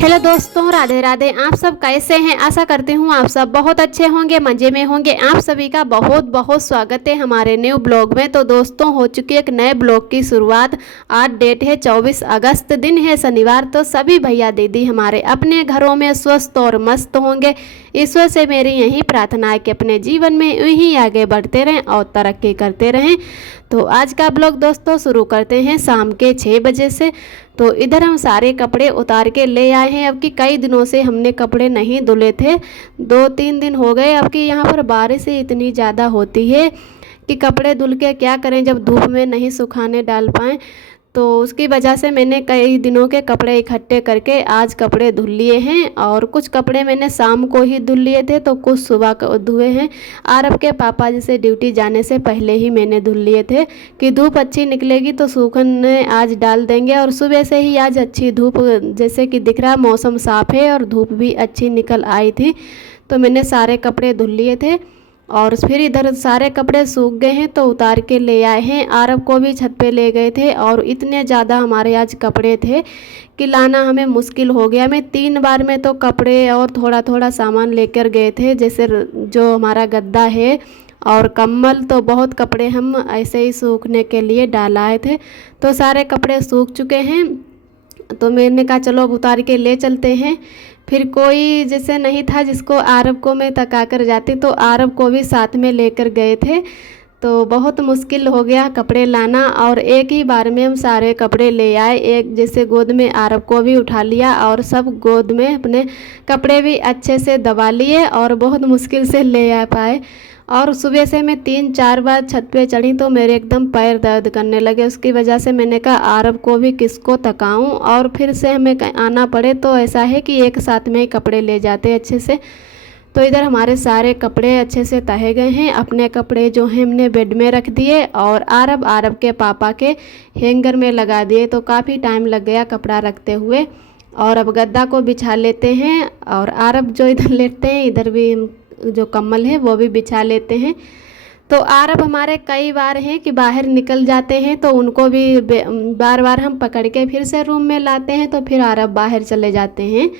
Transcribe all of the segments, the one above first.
Hello दोस्तों, राधे राधे। आप सब कैसे हैं? आशा करती हूँ आप सब बहुत अच्छे होंगे, मज़े में होंगे। आप सभी का बहुत बहुत स्वागत है हमारे न्यू ब्लॉग में। तो दोस्तों, हो चुकी एक नए ब्लॉग की शुरुआत। आज डेट है 24 अगस्त, दिन है शनिवार। तो सभी भैया दीदी हमारे अपने घरों में स्वस्थ और मस्त होंगे। ईश्वर से मेरी यही प्रार्थना है कि अपने जीवन में यूँ आगे बढ़ते रहें और तरक्की करते रहें। तो आज का ब्लॉग दोस्तों शुरू करते हैं शाम के 6 बजे से। तो इधर हम सारे कपड़े उतार के ले आए हैं। अब कि कई दिनों से हमने कपड़े नहीं धुले थे, 2-3 दिन हो गए। अब कि यहाँ पर बारिश इतनी ज़्यादा होती है कि कपड़े धुल के क्या करें जब धूप में नहीं सुखाने डाल पाएँ। तो उसकी वजह से मैंने कई दिनों के कपड़े इकट्ठे करके आज कपड़े धुल लिए हैं। और कुछ कपड़े मैंने शाम को ही धुल लिए थे, तो कुछ सुबह को धुए हैं। आरब के पापा जैसे ड्यूटी जाने से पहले ही मैंने धुल लिए थे कि धूप अच्छी निकलेगी तो सूखने आज डाल देंगे। और सुबह से ही आज अच्छी धूप जैसे कि दिख रहा, मौसम साफ़ है और धूप भी अच्छी निकल आई थी। तो मैंने सारे कपड़े धुल लिए थे और फिर इधर सारे कपड़े सूख गए हैं तो उतार के ले आए हैं। आरब को भी छत पे ले गए थे और इतने ज़्यादा हमारे आज कपड़े थे कि लाना हमें मुश्किल हो गया। मैं 3 बार में तो कपड़े और थोड़ा थोड़ा सामान लेकर गए थे, जैसे जो हमारा गद्दा है और कम्बल। तो बहुत कपड़े हम ऐसे ही सूखने के लिए डाल आए थे। तो सारे कपड़े सूख चुके हैं। तो मैंने कहा चलो अब उतार के ले चलते हैं। फिर कोई जैसे नहीं था जिसको आरब को मैं तका कर जाती, तो आरब को भी साथ में लेकर गए थे। तो बहुत मुश्किल हो गया कपड़े लाना और एक ही बार में हम सारे कपड़े ले आए। एक जैसे गोद में आरब को भी उठा लिया और सब गोद में अपने कपड़े भी अच्छे से दबा लिए और बहुत मुश्किल से ले आ पाए। और सुबह से मैं 3-4 बार छत पे चढ़ी तो मेरे एकदम पैर दर्द करने लगे। उसकी वजह से मैंने कहा आरब को भी किसको तकाऊं और फिर से हमें आना पड़े। तो ऐसा है कि एक साथ में ही कपड़े ले जाते अच्छे से। तो इधर हमारे सारे कपड़े अच्छे से तहे गए हैं। अपने कपड़े जो हैं हमने बेड में रख दिए और आरब के पापा के हैंगर में लगा दिए। तो काफ़ी टाइम लग गया कपड़ा रखते हुए। और अब गद्दा को बिछा लेते हैं और आरब जो इधर लेटते हैं, इधर भी जो कम्बल है वो भी बिछा लेते हैं। तो आरब हमारे कई बार हैं कि बाहर निकल जाते हैं, तो उनको भी बार बार हम पकड़ के फिर से रूम में लाते हैं। तो फिर आरब बाहर चले जाते हैं।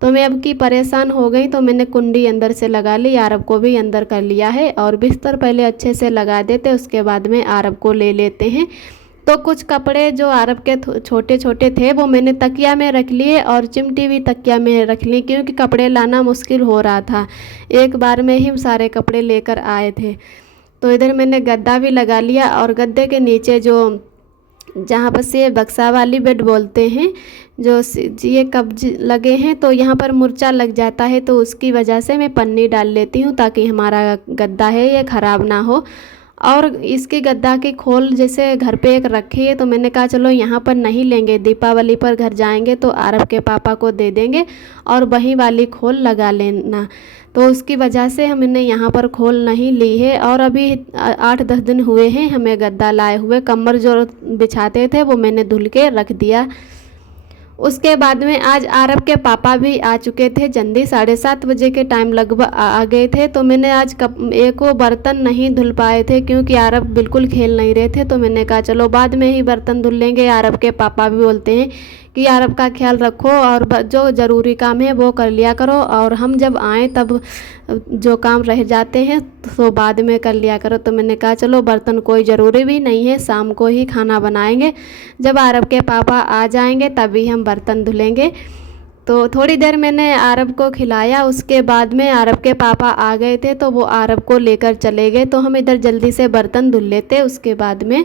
तो मैं अब की परेशान हो गई, तो मैंने कुंडी अंदर से लगा ली, आरब को भी अंदर कर लिया है। और बिस्तर पहले अच्छे से लगा देते, उसके बाद में आरब को ले लेते हैं। तो कुछ कपड़े जो आरब के छोटे छोटे थे वो मैंने तकिया में रख लिए और चिमटी भी तकिया में रख ली, क्योंकि कपड़े लाना मुश्किल हो रहा था। एक बार में ही हम सारे कपड़े लेकर आए थे। तो इधर मैंने गद्दा भी लगा लिया और गद्दे के नीचे जो जहाँ पर से बक्सा वाली बेड बोलते हैं, जो ये कब्ज लगे हैं, तो यहाँ पर मुर्चा लग जाता है। तो उसकी वजह से मैं पन्नी डाल लेती हूँ ताकि हमारा गद्दा है ये ख़राब ना हो। और इसके गद्दा की खोल जैसे घर पे एक रखी है, तो मैंने कहा चलो यहाँ पर नहीं लेंगे, दीपावली पर घर जाएंगे तो आरब के पापा को दे देंगे और वही वाली खोल लगा लेना। तो उसकी वजह से हमने यहाँ पर खोल नहीं ली है। और अभी 8-10 दिन हुए हैं हमें गद्दा लाए हुए। कमर जो बिछाते थे वो मैंने धुल के रख दिया। उसके बाद में आज आरब के पापा भी आ चुके थे जल्दी, 7:30 बजे के टाइम लगभग आ गए थे। तो मैंने आज एक वो बर्तन नहीं धुल पाए थे क्योंकि आरब बिल्कुल खेल नहीं रहे थे। तो मैंने कहा चलो बाद में ही बर्तन धुल लेंगे। आरब के पापा भी बोलते हैं कि आरब का ख्याल रखो और जो ज़रूरी काम है वो कर लिया करो, और हम जब आएँ तब जो काम रह जाते हैं तो बाद में कर लिया करो। तो मैंने कहा चलो बर्तन कोई ज़रूरी भी नहीं है, शाम को ही खाना बनाएंगे, जब आरब के पापा आ जाएंगे तभी हम बर्तन धुलेंगे। तो थोड़ी देर मैंने आरब को खिलाया, उसके बाद में आरब के पापा आ गए थे तो वो आरब को लेकर चले गए। तो हम इधर जल्दी से बर्तन धुल लेते, उसके बाद में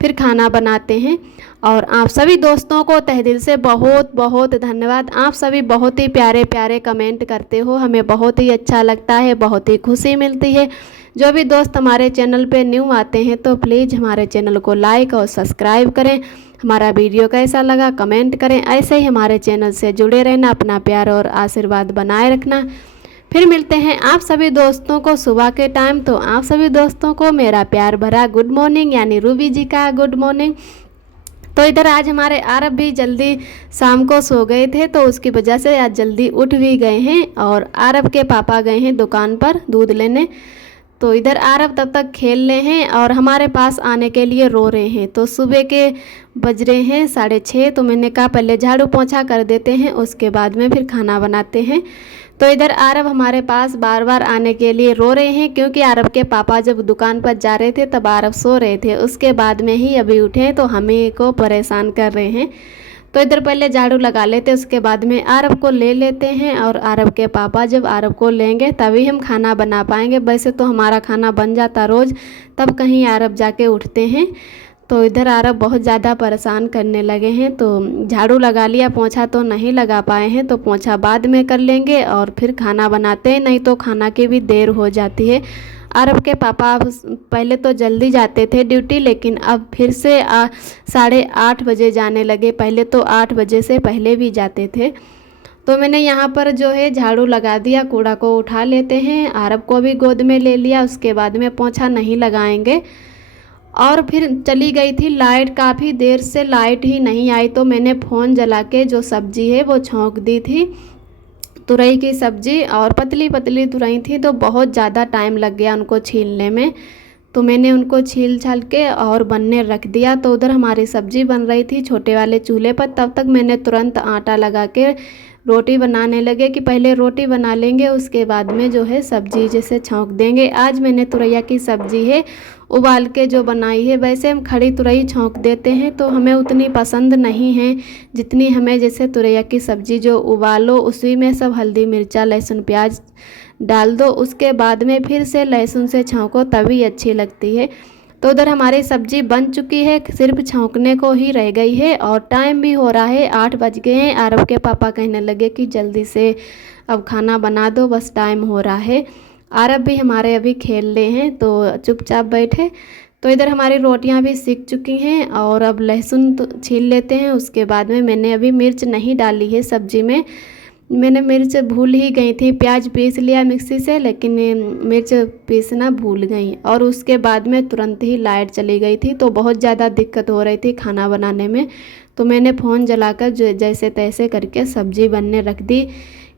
फिर खाना बनाते हैं। और आप सभी दोस्तों को तहे दिल से बहुत बहुत धन्यवाद। आप सभी बहुत ही प्यारे प्यारे कमेंट करते हो, हमें बहुत ही अच्छा लगता है, बहुत ही खुशी मिलती है। जो भी दोस्त हमारे चैनल पे न्यू आते हैं तो प्लीज़ हमारे चैनल को लाइक और सब्सक्राइब करें। हमारा वीडियो कैसा लगा कमेंट करें। ऐसे ही हमारे चैनल से जुड़े रहना, अपना प्यार और आशीर्वाद बनाए रखना। फिर मिलते हैं आप सभी दोस्तों को सुबह के टाइम। तो आप सभी दोस्तों को मेरा प्यार भरा गुड मॉर्निंग, यानी रूबी जी का गुड मॉर्निंग। तो इधर आज हमारे आरब भी जल्दी शाम को सो गए थे, तो उसकी वजह से आज जल्दी उठ भी गए हैं। और आरब के पापा गए हैं दुकान पर दूध लेने। तो इधर आरव तब तक खेल रहे हैं और हमारे पास आने के लिए रो रहे हैं। तो सुबह के बज रहे हैं 6:30। तो मैंने कहा पहले झाड़ू पोंछा कर देते हैं, उसके बाद में फिर खाना बनाते हैं। तो इधर आरव हमारे पास बार बार आने के लिए रो रहे हैं, क्योंकि आरव के पापा जब दुकान पर जा रहे थे तब आरव सो रहे थे, उसके बाद में ही अभी उठे, तो हमें को परेशान कर रहे हैं। तो इधर पहले झाड़ू लगा लेते, उसके बाद में आरव को ले लेते हैं। और आरव के पापा जब आरव को लेंगे तभी हम खाना बना पाएंगे। वैसे तो हमारा खाना बन जाता रोज़, तब कहीं आरव जाके उठते हैं। तो इधर आरव बहुत ज़्यादा परेशान करने लगे हैं। तो झाड़ू लगा लिया, पोंछा तो नहीं लगा पाए हैं, तो पोंछा बाद में कर लेंगे और फिर खाना बनाते हैं, नहीं तो खाना की भी देर हो जाती है। आरव के पापा पहले तो जल्दी जाते थे ड्यूटी, लेकिन अब फिर से 8:30 बजे जाने लगे। पहले तो 8 बजे से पहले भी जाते थे। तो मैंने यहाँ पर जो है झाड़ू लगा दिया, कूड़ा को उठा लेते हैं, आरव को भी गोद में ले लिया, उसके बाद में पोंछा नहीं लगाएंगे। और फिर चली गई थी लाइट, काफ़ी देर से लाइट ही नहीं आई। तो मैंने फ़ोन जला के जो सब्ज़ी है वो छौंक दी थी, तुरई की सब्ज़ी, और पतली पतली तुरई थी, तो बहुत ज़्यादा टाइम लग गया उनको छीलने में। तो मैंने उनको छील छाल के और बनने रख दिया। तो उधर हमारी सब्ज़ी बन रही थी छोटे वाले चूल्हे पर। तब तक मैंने तुरंत आटा लगा के रोटी बनाने लगे कि पहले रोटी बना लेंगे, उसके बाद में जो है सब्ज़ी जैसे छौंक देंगे। आज मैंने तुरैया की सब्ज़ी है उबाल के जो बनाई है। वैसे हम खड़ी तुरई छौंक देते हैं तो हमें उतनी पसंद नहीं है जितनी हमें जैसे तुरैया की सब्ज़ी जो उबालो, उसी में सब हल्दी मिर्चा लहसुन प्याज डाल दो, उसके बाद में फिर से लहसुन से छौंको, तभी अच्छी लगती है। तो उधर हमारी सब्ज़ी बन चुकी है, सिर्फ छौंकने को ही रह गई है। और टाइम भी हो रहा है, 8 बज गए हैं। आरव के पापा कहने लगे कि जल्दी से अब खाना बना दो, बस टाइम हो रहा है। आरव भी हमारे अभी खेल रहे हैं, तो चुपचाप बैठे। तो इधर हमारी रोटियां भी सीख चुकी हैं और अब लहसुन तो छील लेते हैं। उसके बाद में मैंने अभी मिर्च नहीं डाली है सब्ज़ी में, मैंने मिर्च भूल ही गई थी। प्याज पीस लिया मिक्सी से, लेकिन मिर्च पीसना भूल गई। और उसके बाद में तुरंत ही लाइट चली गई थी, तो बहुत ज़्यादा दिक्कत हो रही थी खाना बनाने में। तो मैंने फ़ोन जलाकर जैसे तैसे करके सब्ज़ी बनने रख दी,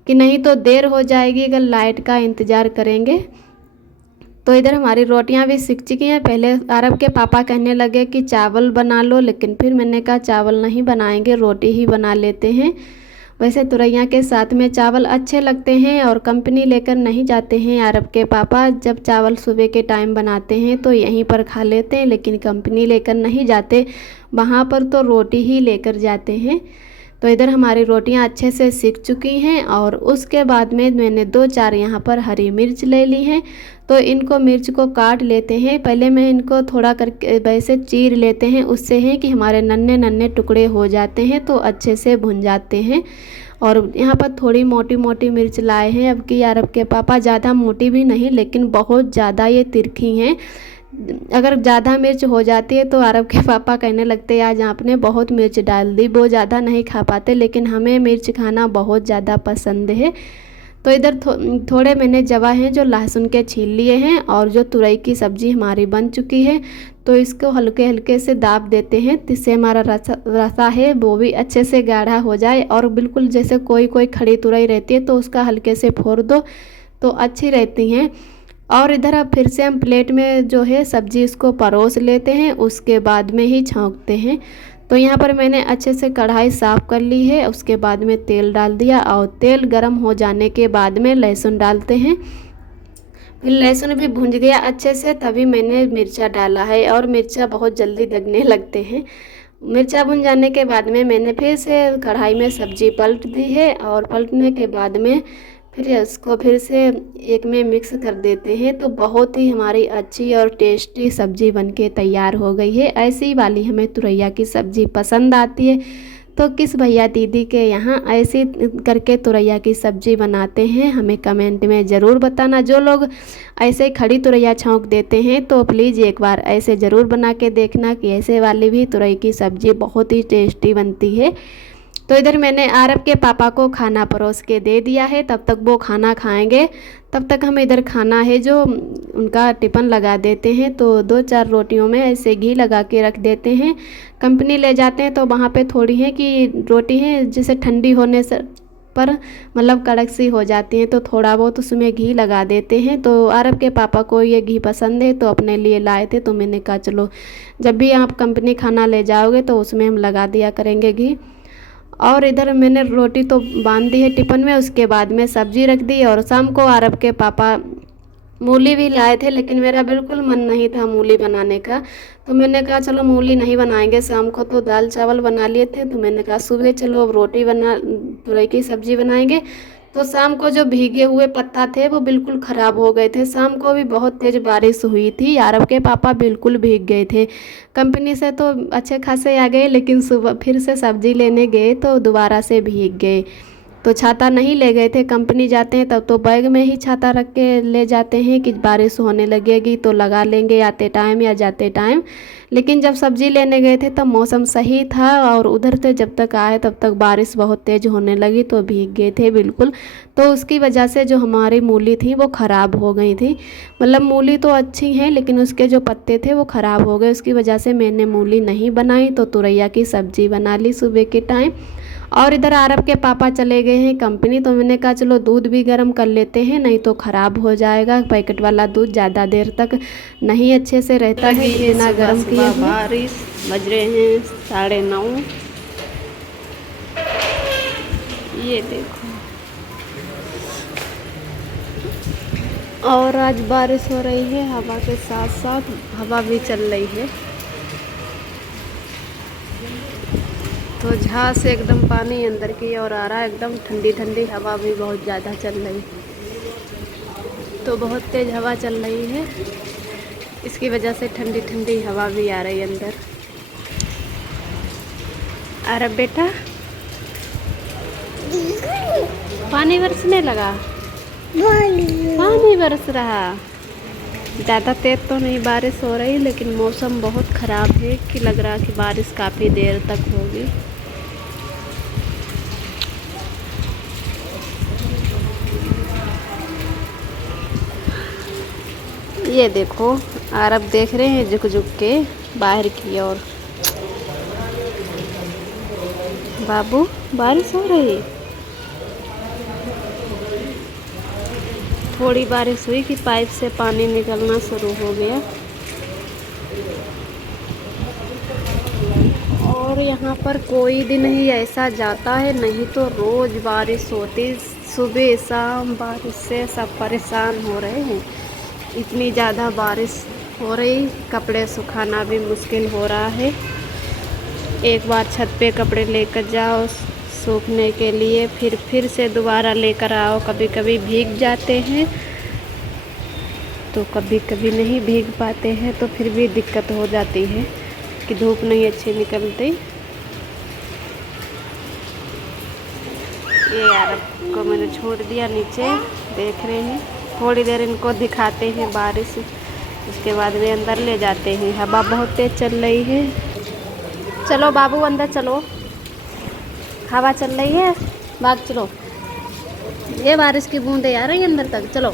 कि नहीं तो देर हो जाएगी अगर लाइट का इंतज़ार करेंगे। तो इधर हमारी रोटियां भी सिक चुकी हैं। पहले आरव के पापा कहने लगे कि चावल बना लो, लेकिन फिर मैंने कहा चावल नहीं बनाएंगे, रोटी ही बना लेते हैं। वैसे तुरैया के साथ में चावल अच्छे लगते हैं और कंपनी लेकर नहीं जाते हैं आरव के पापा। जब चावल सुबह के टाइम बनाते हैं तो यहीं पर खा लेते हैं, लेकिन कंपनी लेकर नहीं जाते, वहाँ पर तो रोटी ही लेकर जाते हैं। तो इधर हमारी रोटियां अच्छे से सिक चुकी हैं। और उसके बाद में मैंने 2-4 यहाँ पर हरी मिर्च ले ली हैं। तो इनको मिर्च को काट लेते हैं। पहले मैं इनको थोड़ा करके वैसे चीर लेते हैं, उससे है कि हमारे नन्हे नन्हे टुकड़े हो जाते हैं, तो अच्छे से भुन जाते हैं। और यहाँ पर थोड़ी मोटी मोटी मिर्च लाए हैं अब की आरव के पापा, ज़्यादा मोटी भी नहीं लेकिन बहुत ज़्यादा ये तिरखी हैं। अगर ज़्यादा मिर्च हो जाती है तो आरव के पापा कहने लगते हैं आज आपने बहुत मिर्च डाल दी। वो ज़्यादा नहीं खा पाते, लेकिन हमें मिर्च खाना बहुत ज़्यादा पसंद है। तो इधर थोड़े मैंने जवा हैं जो लहसुन के छील लिए हैं। और जो तुरई की सब्ज़ी हमारी बन चुकी है, तो इसको हल्के हल्के से दाब देते हैं, जिससे हमारा रसा है वो भी अच्छे से गाढ़ा हो जाए। और बिल्कुल जैसे कोई कोई खड़ी तुरई रहती है तो उसका हल्के से फोड़ दो तो अच्छी रहती हैं। और इधर अब फिर से हम प्लेट में जो है सब्ज़ी इसको परोस लेते हैं, उसके बाद में ही छौंकते हैं। तो यहाँ पर मैंने अच्छे से कढ़ाई साफ़ कर ली है। उसके बाद में तेल डाल दिया और तेल गरम हो जाने के बाद में लहसुन डालते हैं। फिर लहसुन भी भुंज गया अच्छे से, तभी मैंने मिर्चा डाला है। और मिर्चा बहुत जल्दी लगने लगते हैं। मिर्चा भुन जाने के बाद में मैंने फिर से कढ़ाई में सब्ज़ी पलट दी है। और पलटने के बाद में फिर इसको फिर से एक में मिक्स कर देते हैं। तो बहुत ही हमारी अच्छी और टेस्टी सब्ज़ी बनके तैयार हो गई है। ऐसी वाली हमें तुरैया की सब्ज़ी पसंद आती है। तो किस भैया दीदी के यहाँ ऐसे करके तुरैया की सब्ज़ी बनाते हैं हमें कमेंट में ज़रूर बताना। जो लोग ऐसे खड़ी तुरैया छौंक देते हैं तो प्लीज़ एक बार ऐसे ज़रूर बना के देखना कि ऐसे वाली भी तुरई की सब्ज़ी बहुत ही टेस्टी बनती है। तो इधर मैंने आरव के पापा को खाना परोस के दे दिया है, तब तक वो खाना खाएंगे। तब तक हम इधर खाना है जो उनका टिफ़िन लगा देते हैं। तो 2-4 रोटियों में ऐसे घी लगा के रख देते हैं। कंपनी ले जाते हैं तो वहाँ पे थोड़ी है कि रोटी है जिसे ठंडी होने से पर मतलब कड़क सी हो जाती हैं, तो थोड़ा बहुत उसमें घी लगा देते हैं। तो आरब के पापा को ये घी पसंद है तो अपने लिए लाए थे, तो मैंने कहा चलो जब भी आप कंपनी खाना ले जाओगे तो उसमें हम लगा दिया करेंगे घी। और इधर मैंने रोटी तो बांध दी है टिफ़िन में, उसके बाद में सब्जी रख दी। और शाम को आरब के पापा मूली भी लाए थे, लेकिन मेरा बिल्कुल मन नहीं था मूली बनाने का, तो मैंने कहा चलो मूली नहीं बनाएंगे। शाम को तो दाल चावल बना लिए थे, तो मैंने कहा सुबह चलो अब रोटी बना तुरई की सब्ज़ी बनाएंगे। तो शाम को जो भीगे हुए पत्ता थे वो बिल्कुल ख़राब हो गए थे। शाम को भी बहुत तेज़ बारिश हुई थी, आरब के पापा बिल्कुल भीग गए थे। कंपनी से तो अच्छे खासे आ गए, लेकिन सुबह फिर से सब्ज़ी लेने गए तो दोबारा से भीग गए। तो छाता नहीं ले गए थे, कंपनी जाते हैं तब तो बैग में ही छाता रख के ले जाते हैं कि बारिश होने लगेगी तो लगा लेंगे आते टाइम या जाते टाइम। लेकिन जब सब्ज़ी लेने गए थे तब मौसम सही था, और उधर से जब तक आए तब तक बारिश बहुत तेज़ होने लगी तो भीग गए थे बिल्कुल। तो उसकी वजह से जो हमारी मूली थी वो ख़राब हो गई थी। मतलब मूली तो अच्छी हैं लेकिन उसके जो पत्ते थे वो ख़राब हो गए, उसकी वजह से मैंने मूली नहीं बनाई, तो तुरैया की सब्ज़ी बना ली सुबह के टाइम। और इधर आरब के पापा चले गए हैं कंपनी, तो मैंने कहा चलो दूध भी गर्म कर लेते हैं, नहीं तो ख़राब हो जाएगा। पैकेट वाला दूध ज़्यादा देर तक नहीं अच्छे से रहता है बिना गर्म किए हुए। बारिश बज रहे हैं 9:30। ये देखो, और आज बारिश हो रही है, हवा के साथ साथ हवा भी चल रही है। तो जहाँ से एकदम पानी अंदर की ओर आ रहा है, एकदम ठंडी ठंडी हवा भी बहुत ज़्यादा चल रही है। तो बहुत तेज़ हवा चल रही है, इसकी वजह से ठंडी ठंडी हवा भी आ रही है अंदर। अरे बेटा पानी बरसने लगा, पानी बरस रहा। ज़्यादा तेज़ तो नहीं बारिश हो रही, लेकिन मौसम बहुत ख़राब है कि लग रहा कि बारिश काफ़ी देर तक होगी। ये देखो आरब देख रहे हैं झुक झुक के बाहर की ओर। बाबू बारिश हो रही, थोड़ी बारिश हुई कि पाइप से पानी निकलना शुरू हो गया। और यहाँ पर कोई दिन ही ऐसा जाता है, नहीं तो रोज़ बारिश होती। सुबह शाम बारिश से सब परेशान हो रहे हैं, इतनी ज़्यादा बारिश हो रही, कपड़े सुखाना भी मुश्किल हो रहा है। एक बार छत पे कपड़े लेकर जाओ सूखने के लिए, फिर से दोबारा लेकर आओ, कभी कभी भीग जाते हैं तो कभी कभी नहीं भीग पाते हैं, तो फिर भी दिक्कत हो जाती है कि धूप नहीं अच्छी निकलती। ये यार को मैंने छोड़ दिया नीचे, देख रहे हैं। थोड़ी देर इनको दिखाते हैं बारिश, उसके बाद वे अंदर ले जाते हैं। हवा बहुत तेज़ चल रही है। चलो बाबू अंदर चलो, हवा चल रही है, भाग चलो। ये बारिश की बूंदें आ रही हैं अंदर तक, चलो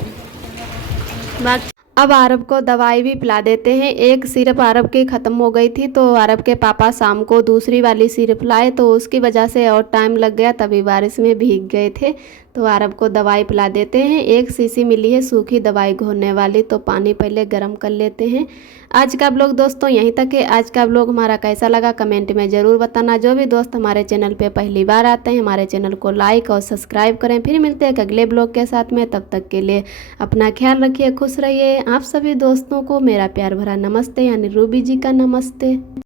भाग। अब आरब को दवाई भी पिला देते हैं। एक सिरप आरब की ख़त्म हो गई थी, तो आरब के पापा शाम को दूसरी वाली सिरप लाए, तो उसकी वजह से और टाइम लग गया, तभी बारिश में भीग गए थे। तो आरब को दवाई पिला देते हैं। एक शीशी मिली है सूखी दवाई घोलने वाली, तो पानी पहले गर्म कर लेते हैं। आज का ब्लॉग दोस्तों यहीं तक है। आज का ब्लॉग हमारा कैसा लगा कमेंट में ज़रूर बताना। जो भी दोस्त हमारे चैनल पे पहली बार आते हैं, हमारे चैनल को लाइक और सब्सक्राइब करें। फिर मिलते हैं अगले ब्लॉग के साथ में, तब तक के लिए अपना ख्याल रखिए, खुश रहिए। आप सभी दोस्तों को मेरा प्यार भरा नमस्ते, यानी रूबी जी का नमस्ते।